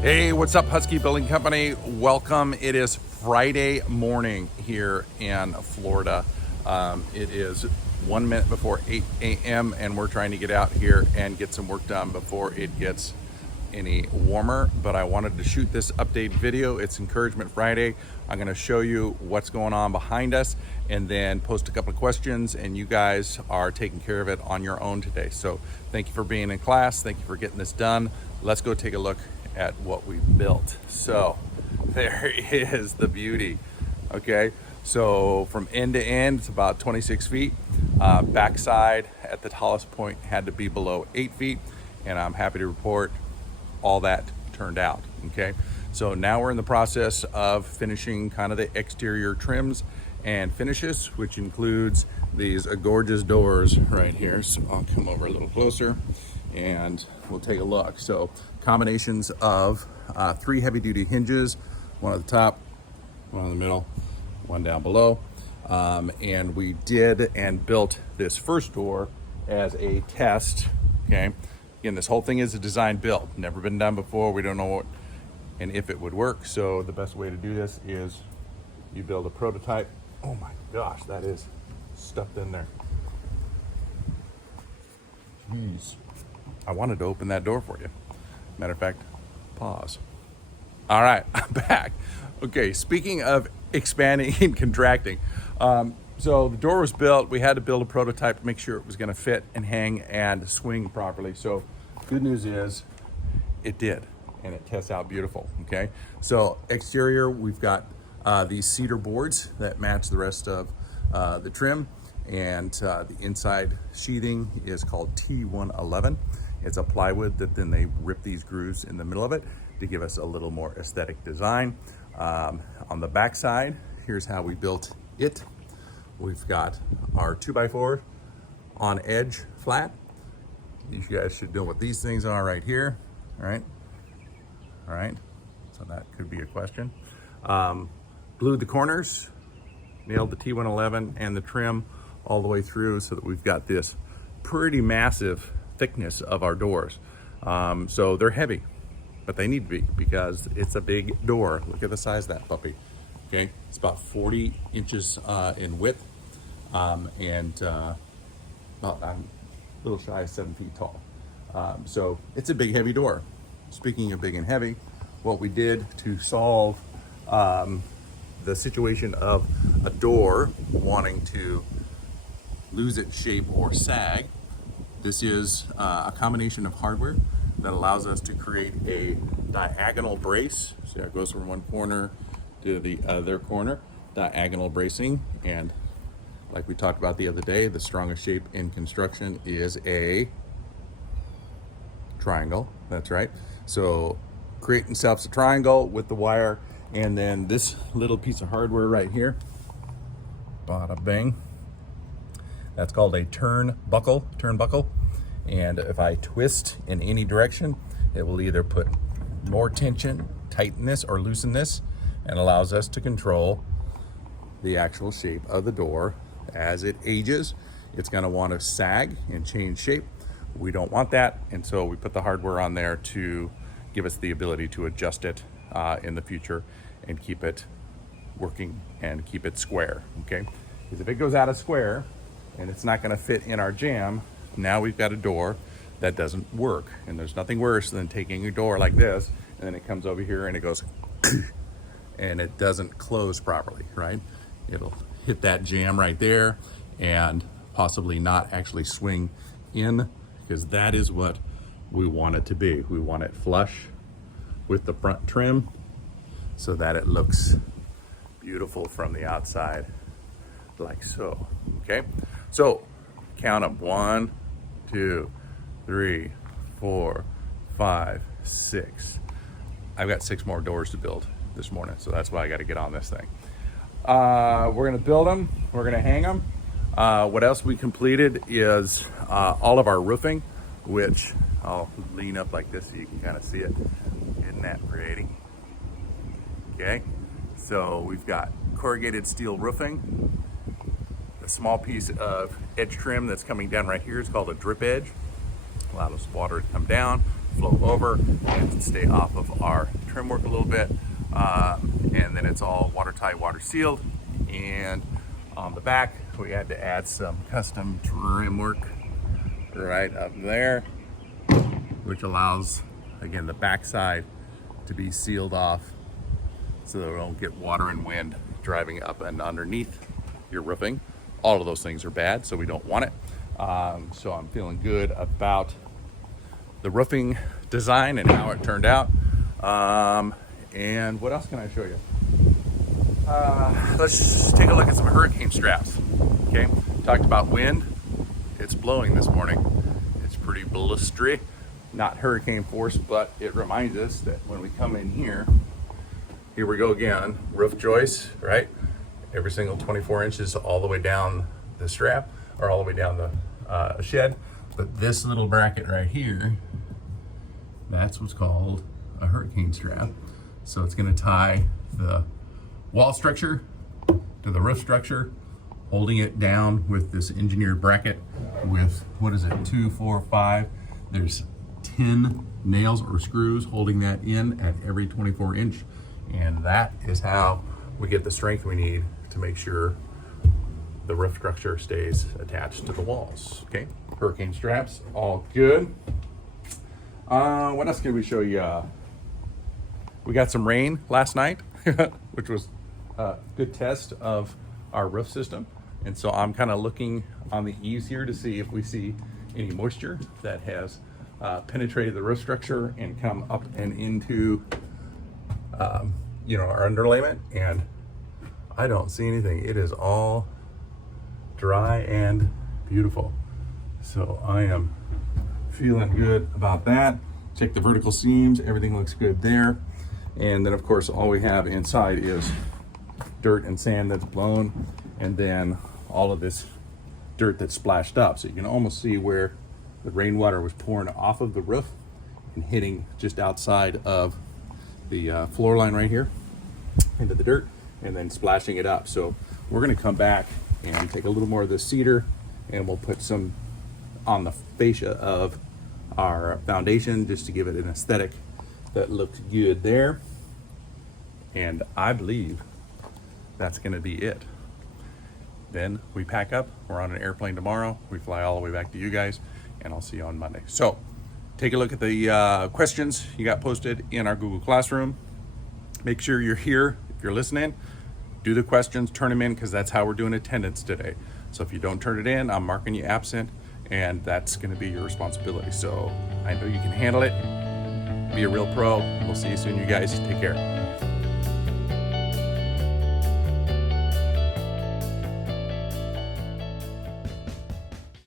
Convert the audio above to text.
Hey, what's up, Husky Building Company? Welcome. It is Friday morning here in Florida. It is 1 minute before 8 a.m. and we're trying to get out here and get some work done before it gets any warmer. But I wanted to shoot this update video. It's Encouragement Friday. I'm going to show you what's going on behind us and then post a couple of questions, and you guys are taking care of it on your own today. So thank you for being in class. Thank you for getting this done. Let's go take a look at what we built. So there is the beauty. Okay, so from end to end it's about 26 feet. Backside at the tallest point had to be below 8 feet, and I'm happy to report all that turned out. Okay, so now we're in the process of finishing kind of the exterior trims and finishes, which includes these gorgeous doors right here. So I'll come over a little closer and we'll take a look. So combinations of 3 heavy-duty hinges, one at the top, one in the middle, one down below. And we did and built this first door as a test. Okay, again, this whole thing is a design build, never been done before. We don't know what and if it would work. So the best way to do this is you build a prototype. Oh my gosh, that is stuffed in there. Jeez. I wanted to open that door for you. Matter of fact, pause. All right, I'm back. Okay, speaking of expanding and contracting, so the door was built. We had to build a prototype to make sure it was going to fit and hang and swing properly. So good news is it did, and it tests out beautiful. Okay, so exterior, we've got these cedar boards that match the rest of the trim, and the inside sheathing is called T111. It's a plywood that then they rip these grooves in the middle of it to give us a little more aesthetic design. On the back side, here's how we built it. We've got our 2x4 on edge flat. You guys should know what these things are right here. All right, so that could be a question. Glued the corners, nailed the T111 and the trim all the way through so that we've got this pretty massive thickness of our doors. So they're heavy, but they need to be because it's a big door. Look at the size of that puppy. Okay, it's about 40 inches in width, and about a little shy of 7 feet tall. So it's a big, heavy door. Speaking of big and heavy, what we did to solve the situation of a door wanting to lose its shape or sag, this is a combination of hardware that allows us to create a diagonal brace. So it goes from one corner to the other corner, diagonal bracing. And like we talked about the other day, the strongest shape in construction is a triangle. That's right. So creating self a triangle with the wire, and then this little piece of hardware right here, bada bang. That's called a turnbuckle. And if I twist in any direction, it will either put more tension, tighten this, or loosen this, and allows us to control the actual shape of the door. As it ages, it's gonna want to sag and change shape. We don't want that, and so we put the hardware on there to give us the ability to adjust it in the future and keep it working and keep it square, okay? Because if it goes out of square, and it's not going to fit in our jam, now we've got a door that doesn't work. And there's nothing worse than taking a door like this, and then it comes over here and it goes, and it doesn't close properly, right? It'll hit that jam right there and possibly not actually swing in, because that is what we want it to be. We want it flush with the front trim so that it looks beautiful from the outside, like so, okay? So count them: 1, 2, 3, 4, 5, 6. I've got 6 more doors to build this morning, so that's why I got to get on this thing. We're gonna build them, we're gonna hang them. What else we completed is all of our roofing, which I'll lean up like this so you can kind of see it. Isn't that pretty? Okay, so we've got corrugated steel roofing. A small piece of edge trim that's coming down right here is called a drip edge. Allows water to come down, flow over and stay off of our trim work a little bit. And then it's all watertight, water sealed. And on the back, we had to add some custom trim work right up there, which allows, again, the backside to be sealed off so that we don't get water and wind driving up and underneath your roofing. All of those things are bad, so we don't want it. So I'm feeling good about the roofing design and how it turned out. And what else can I show you? Let's just take a look at some hurricane straps. Okay, talked about wind. It's blowing this morning. It's pretty blustery, not hurricane force, but it reminds us that when we come in here we go again, roof joists, right? Every single 24 inches all the way down the strap, or all the way down the shed. But this little bracket right here, that's what's called a hurricane strap. So it's gonna tie the wall structure to the roof structure, holding it down with this engineered bracket with, what is it, 2, 4, 5. There's 10 nails or screws holding that in at every 24 inch. And that is how we get the strength we need to make sure the roof structure stays attached to the walls. Okay, hurricane straps, all good. What else can we show you? We got some rain last night, which was a good test of our roof system. And so I'm kind of looking on the eaves here to see if we see any moisture that has penetrated the roof structure and come up and into our underlayment, and I don't see anything. It is all dry and beautiful. So I am feeling good about that. Check the vertical seams, everything looks good there. And then of course, all we have inside is dirt and sand that's blown, and then all of this dirt that's splashed up. So you can almost see where the rainwater was pouring off of the roof and hitting just outside of the floor line right here into the dirt, and then splashing it up. So we're gonna come back and take a little more of this cedar, and we'll put some on the fascia of our foundation just to give it an aesthetic that looks good there. And I believe that's gonna be it. Then we pack up, we're on an airplane tomorrow, we fly all the way back to you guys, and I'll see you on Monday. So take a look at the questions you got posted in our Google Classroom. Make sure you're here. If you're listening, do the questions, turn them in, because that's how we're doing attendance today. So if you don't turn it in, I'm marking you absent, and that's going to be your responsibility. So I know you can handle it. Be a real pro. We'll see you soon, you guys. Take care.